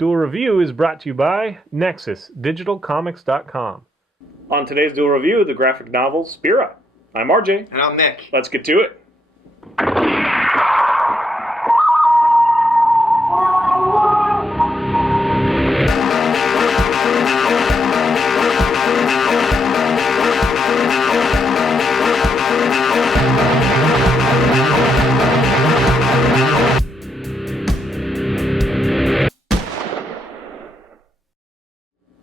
Duel Review is brought to you by NexusDigitalComics.com. On today's Duel Review, the graphic novel Spera. I'm RJ. And I'm Nick. Let's get to it.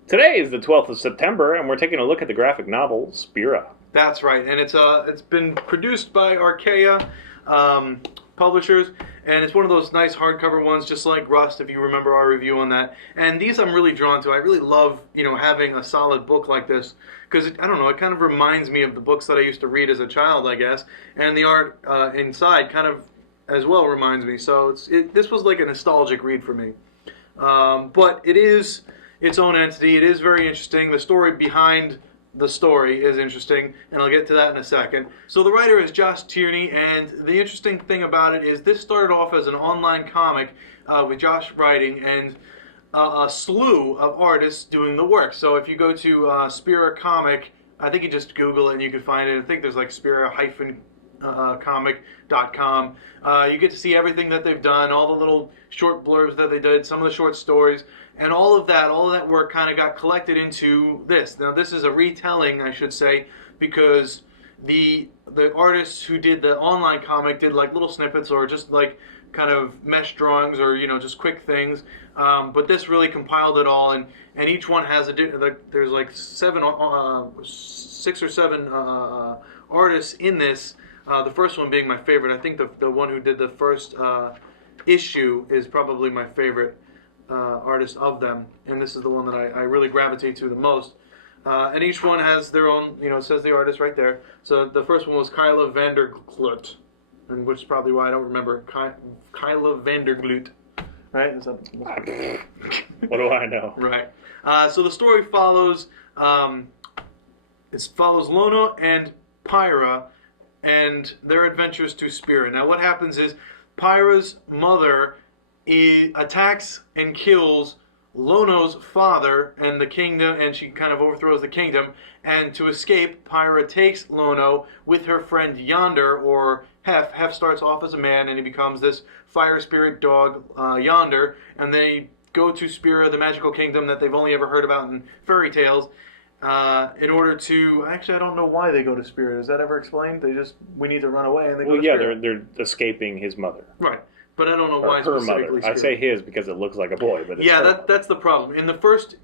Today is the 12th of September, and we're taking a look at the graphic novel Spera. That's right, and it's been produced by Archaea Publishers, and it's one of those nice hardcover ones, just like Rust, if you remember our review on that. And these I'm really drawn to. I really love, having a solid book like this, because I don't know, it kind of reminds me of the books that I used to read as a child, I guess, and the art inside kind of as well reminds me. So this was like a nostalgic read for me, but it is its own entity. It is very interesting. The story behind the story is interesting, and I'll get to that in a second. So the writer is Josh Tierney, and the interesting thing about it is this started off as an online comic with Josh writing and a slew of artists doing the work. So if you go to Spera Comic, I think you just Google it and you can find it. I think there's like Spera-comic.com. You get to see everything that they've done, all the little short blurbs that they did, some of the short stories, and all of that work kind of got collected into this. Now this is a retelling, I should say, because the artists who did the online comic did like little snippets or just like kind of mesh drawings or just quick things. But this really compiled it all, and each one has there's like 6 or 7 artists in this. The first one being my favorite. I think the one who did the first issue is probably my favorite artist of them, and this is the one that I really gravitate to the most. And each one has their own, it says the artist right there. So the first one was Kyla Vanderglut, and which is probably why I don't remember. Kyla Vanderglut, right? What do I know? Right. So the story follows Lona and Pyra and their adventures to Spera. Now what happens is Pyra's mother attacks and kills Lono's father and the kingdom, and she kind of overthrows the kingdom. And to escape, Pyra takes Lono with her friend Yonder, or Hef. Hef starts off as a man, and he becomes this fire spirit dog, Yonder. And they go to Spera, the magical kingdom that they've only ever heard about in fairy tales, in order to... Actually, I don't know why they go to Spera. Is that ever explained? We need to run away, and they go to Spera. They're escaping his mother. Right. But I don't know why her specifically. Mother. I say his because it looks like a boy, but it's that's the problem. In the first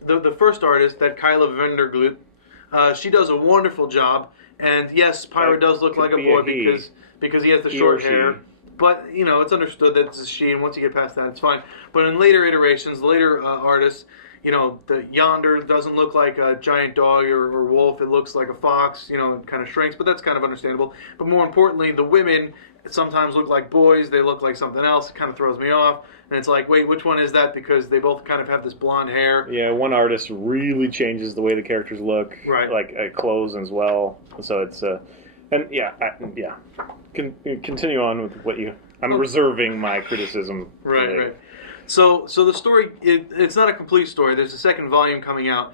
artist, that Kyla Vanderglut, she does a wonderful job, and yes, Pyra does look like a boy because he has the short hair. But it's understood that it's a she, and once you get past that, it's fine. But in later iterations, later artists, the Yonder doesn't look like a giant dog or wolf. It looks like a fox. It kind of shrinks, but that's kind of understandable. But more importantly, the women sometimes look like boys. They look like something else. It kind of throws me off. And it's like, wait, which one is that? Because they both kind of have this blonde hair. Yeah, one artist really changes the way the characters look. Right. Like clothes as well. So it's Continue on with what you... I'm reserving my criticism. Right. So the story, it's not a complete story. There's a second volume coming out.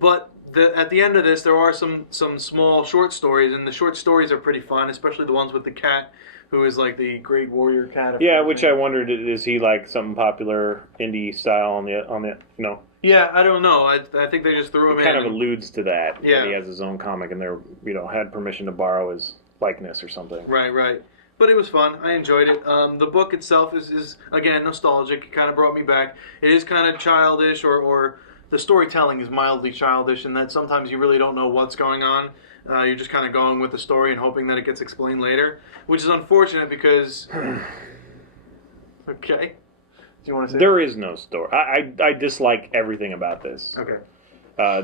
But at the end of this, there are some small short stories, and the short stories are pretty fun, especially the ones with the cat, who is like the great warrior cat. Yeah, which I wondered, is he like something popular indie style on the Yeah, I don't know. I think they just threw him in. Kind of alludes to that. Yeah. That he has his own comic, and they're had permission to borrow his likeness or something. Right. But it was fun. I enjoyed it. The book itself is again nostalgic. It kind of brought me back. It is kind of childish, or the storytelling is mildly childish, and that sometimes you really don't know what's going on. You're just kind of going with the story and hoping that it gets explained later, which is unfortunate because... Okay. Do you want to say there is no story. I dislike everything about this. Okay.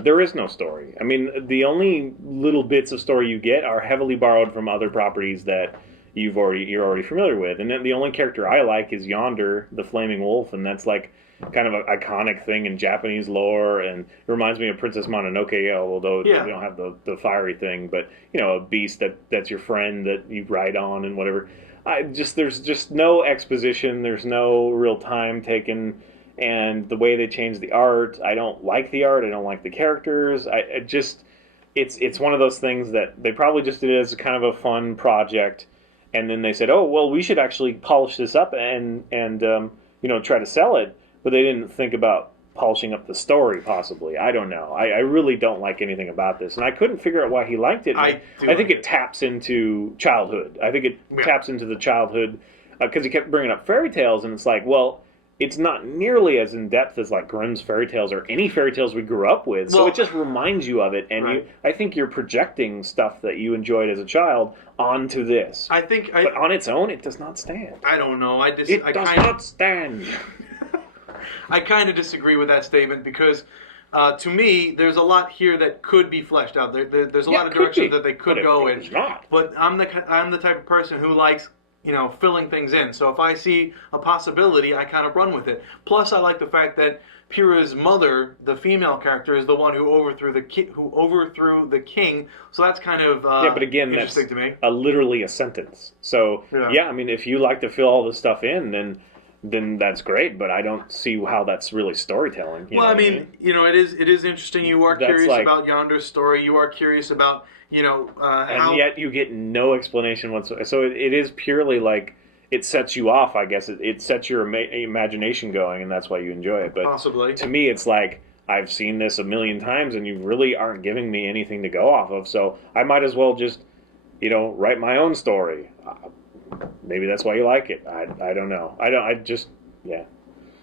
There is no story. I mean, the only little bits of story you get are heavily borrowed from other properties that you're already familiar with. And then the only character I like is Yonder, the flaming wolf, and that's like kind of an iconic thing in Japanese lore, and it reminds me of Princess Mononoke, although they don't have the fiery thing, but a beast that's your friend that you ride on and whatever. There's just no exposition, there's no real time taken, and the way they changed the art. I don't like the art. I don't like the characters. I just it's one of those things that they probably just did it as kind of a fun project, and then they said, oh well, we should actually polish this up and try to sell it, but they didn't think about polishing up the story. Possibly, I don't know. I really don't like anything about this, and I couldn't figure out why he liked it. I think it taps into childhood. I think it taps into the childhood because he kept bringing up fairy tales, and it's like, well, it's not nearly as in depth as like Grimm's fairy tales or any fairy tales we grew up with. So it just reminds you of it, and I think you're projecting stuff that you enjoyed as a child onto this. But on its own, it does not stand. I don't know. It does not stand. I kind of disagree with that statement because, to me, there's a lot here that could be fleshed out. There's a lot of directions that they could go in. But I'm the type of person who likes filling things in. So if I see a possibility, I kind of run with it. Plus, I like the fact that Pyrrha's mother, the female character, is the one who overthrew the king. So that's kind of but again, interesting to me. Literally a sentence. So I mean, if you like to fill all this stuff in, then that's great. But I don't see how that's really storytelling. Well, I mean, it is interesting. You are curious about Yonder's story. You are curious about and yet you get no explanation whatsoever. So it is purely like it sets you off, I guess. It sets your imagination going, and that's why you enjoy it. But possibly. To me, it's like, I've seen this a million times, and you really aren't giving me anything to go off of, so I might as well just, write my own story. Maybe that's why you like it. I don't know.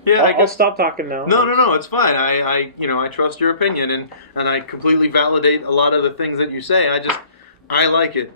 Yeah, I'll stop talking now. No, it's fine. I trust your opinion, and I completely validate a lot of the things that you say. I like it.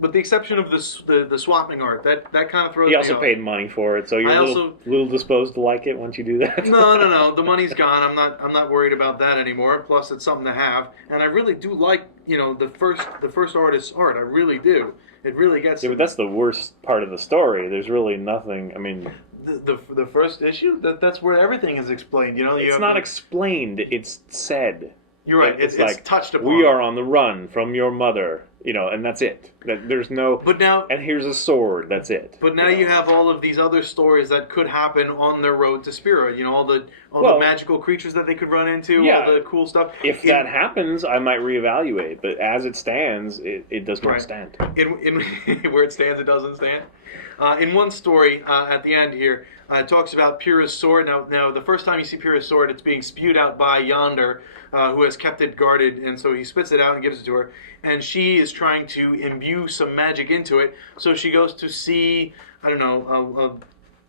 With the exception of the swapping art, that kind of throws me off. He also paid money for it, so you're a little disposed to like it once you do that. No. The money's gone. I'm not worried about that anymore. Plus, it's something to have, and I really do like the first artist's art. I really do. It really gets. Yeah, but that's the worst part of the story. There's really nothing. I mean. The first issue, that's where everything is explained. It's not explained. It's said. You're right. It's like touched upon. We are on the run from your mother. And that's it. There's no. But now. And here's a sword. That's it. But now you have all of these other stories that could happen on their road to Spera. All the magical creatures that they could run into. Yeah, all the cool stuff. If that happens, I might reevaluate. But as it stands, it does not stand. In where it stands, it doesn't stand. In one story at the end here, it talks about Pyrrha's sword. Now, the first time you see Pyrrha's sword, it's being spewed out by Yonder, who has kept it guarded, and so he spits it out and gives it to her. And she is trying to imbue some magic into it. So she goes to see, I don't know,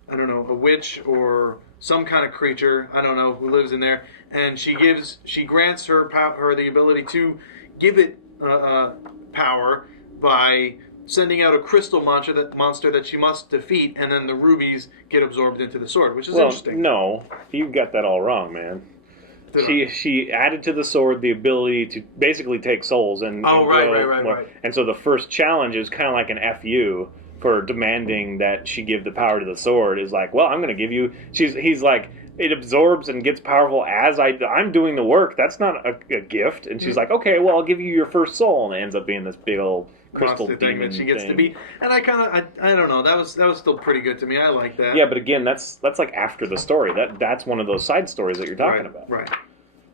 a witch or some kind of creature, I don't know, who lives in there, and she grants her the ability to give it power by sending out a crystal monster that she must defeat, and then the rubies get absorbed into the sword, which is interesting. No, you got that all wrong, man. She added to the sword the ability to basically take souls and right. And so the first challenge is kind of like an FU for demanding that she give the power to the sword. Is like, well, I'm going to give you. He's like, it absorbs and gets powerful as I'm doing the work. That's not a gift. And she's like, okay, well, I'll give you your first soul, and it ends up being this big old crystal demon that she gets to be. And I don't know. That was still pretty good to me. I like that. Yeah, but again, that's like after the story. That's one of those side stories that you're talking about. Right.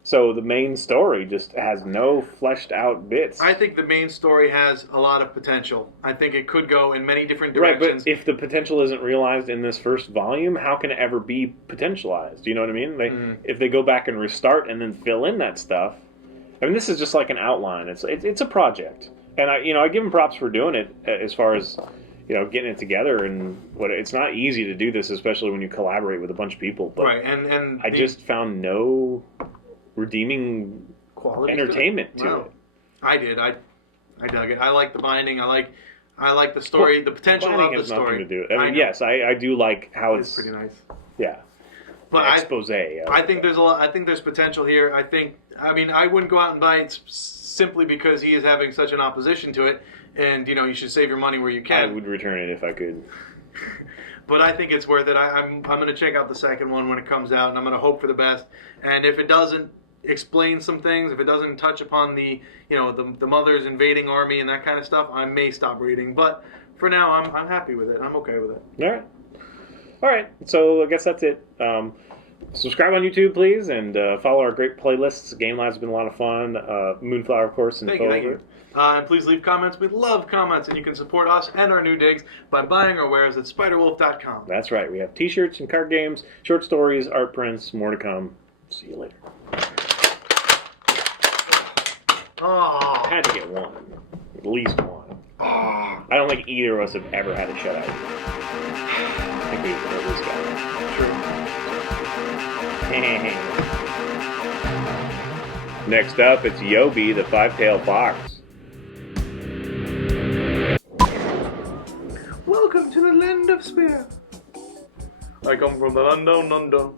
So the main story just has no fleshed out bits. I think the main story has a lot of potential. I think it could go in many different directions. Right, but if the potential isn't realized in this first volume, how can it ever be potentialized? You know what I mean? If they go back and restart and then fill in that stuff, I mean, this is just like an outline. It's a project, and I give them props for doing it as far as getting it together. And it's not easy to do this, especially when you collaborate with a bunch of people. But right, and I just found no redeeming quality entertainment to it. I did. I dug it. I like the binding. I like the story. The potential of the story. Nothing to do. I mean, yes, I do like how it's pretty nice. Yeah, but expose. I think there's a lot. I think there's potential here. I mean, I wouldn't go out and buy it simply because he is having such an opposition to it, and you should save your money where you can. I would return it if I could. But I think it's worth it. I'm going to check out the second one when it comes out, and I'm going to hope for the best. And if it doesn't explain some things, if it doesn't touch upon the the mother's invading army and that kind of stuff, I may stop reading. But for now, I'm happy with it. I'm okay with it. All right. So I guess that's it. Subscribe on YouTube, please, and follow our great playlists. Game Lab's been a lot of fun. Moonflower, of course, and Thank you. And please leave comments. We love comments, and you can support us and our new digs by buying our wares at spiderwolf.com. That's right. We have T-shirts and card games, short stories, art prints, more to come. See you later. Oh. I had to get one. At least one. I don't think either of us have ever had a shutout. I think we've at least got one. Next up, it's Yobi, the five-tailed fox. Welcome to the land of Spera. I come from the land down under.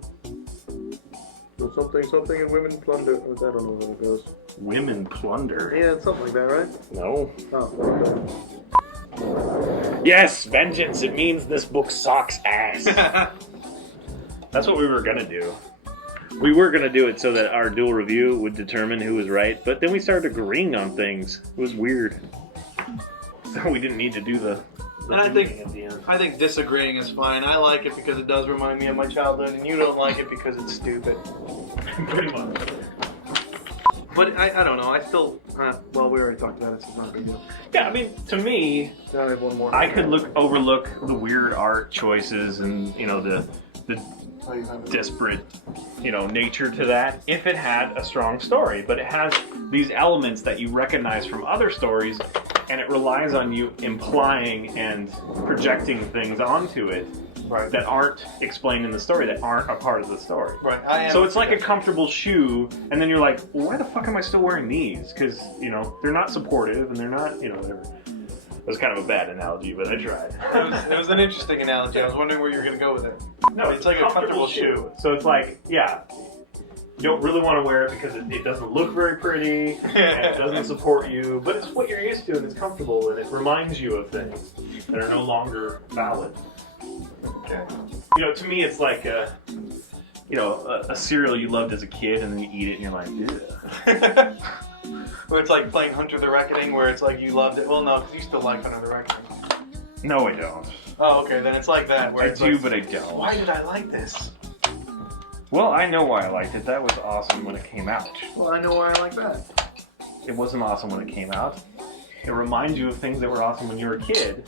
Something and women plunder. I don't know where it goes. Women plunder? Yeah, it's something like that, right? No. Oh. Yes, vengeance. It means this book sucks ass. That's what we were going to do. We were going to do it so that our dual review would determine who was right, but then we started agreeing on things. It was weird. So we didn't need to do the And at the end. I think disagreeing is fine. I like it because it does remind me of my childhood, and you don't like it because it's stupid. Pretty much. But I don't know. I still well, we already talked about it, so it's not a big deal. Yeah, I mean, to me, Now I have one more. I could overlook the weird art choices and the disparate, nature to that if it had a strong story. But it has these elements that you recognize from other stories, and it relies on you implying and projecting things onto it that aren't explained in the story, that aren't a part of the story. Right. So it's like a comfortable shoe, and then you're like, well, why the fuck am I still wearing these? Because, they're not supportive, and they're not, whatever. It was kind of a bad analogy, but I tried. It was an interesting analogy. I was wondering where you were going to go with it. No, it's like a comfortable shoe. So it's like, yeah, you don't really want to wear it because it doesn't look very pretty, and it doesn't support you, but it's what you're used to, and it's comfortable, and it reminds you of things that are no longer valid. Okay. To me, it's like a cereal you loved as a kid, and then you eat it, and you're like, yeah. Where it's like playing Hunter the Reckoning, where it's like you loved it. Well, no, because you still like Hunter the Reckoning. No, I don't. Oh, okay, then it's like that. Where I it's do, like, but I don't. Why did I like this? Well, I know why I liked it. That was awesome when it came out. Well, I know why I like that. It wasn't awesome when it came out. It reminds you of things that were awesome when you were a kid.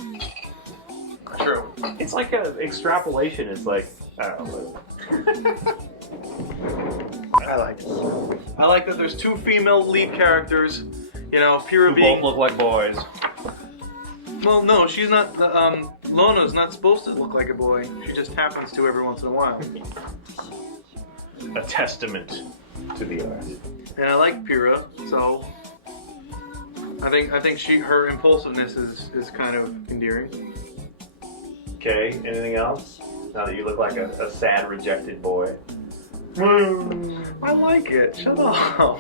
True. It's like an extrapolation. It's like, I don't know. I like it. I like that there's two female lead characters. Pyrrha Who being... both look like boys. Well, no, she's not... Lona's not supposed to look like a boy. She just happens to every once in a while. A testament to the art. And I like Pyrrha, so... I think her impulsiveness is kind of endearing. Okay, anything else? Now that you look like a sad, rejected boy. I like it. Shut up.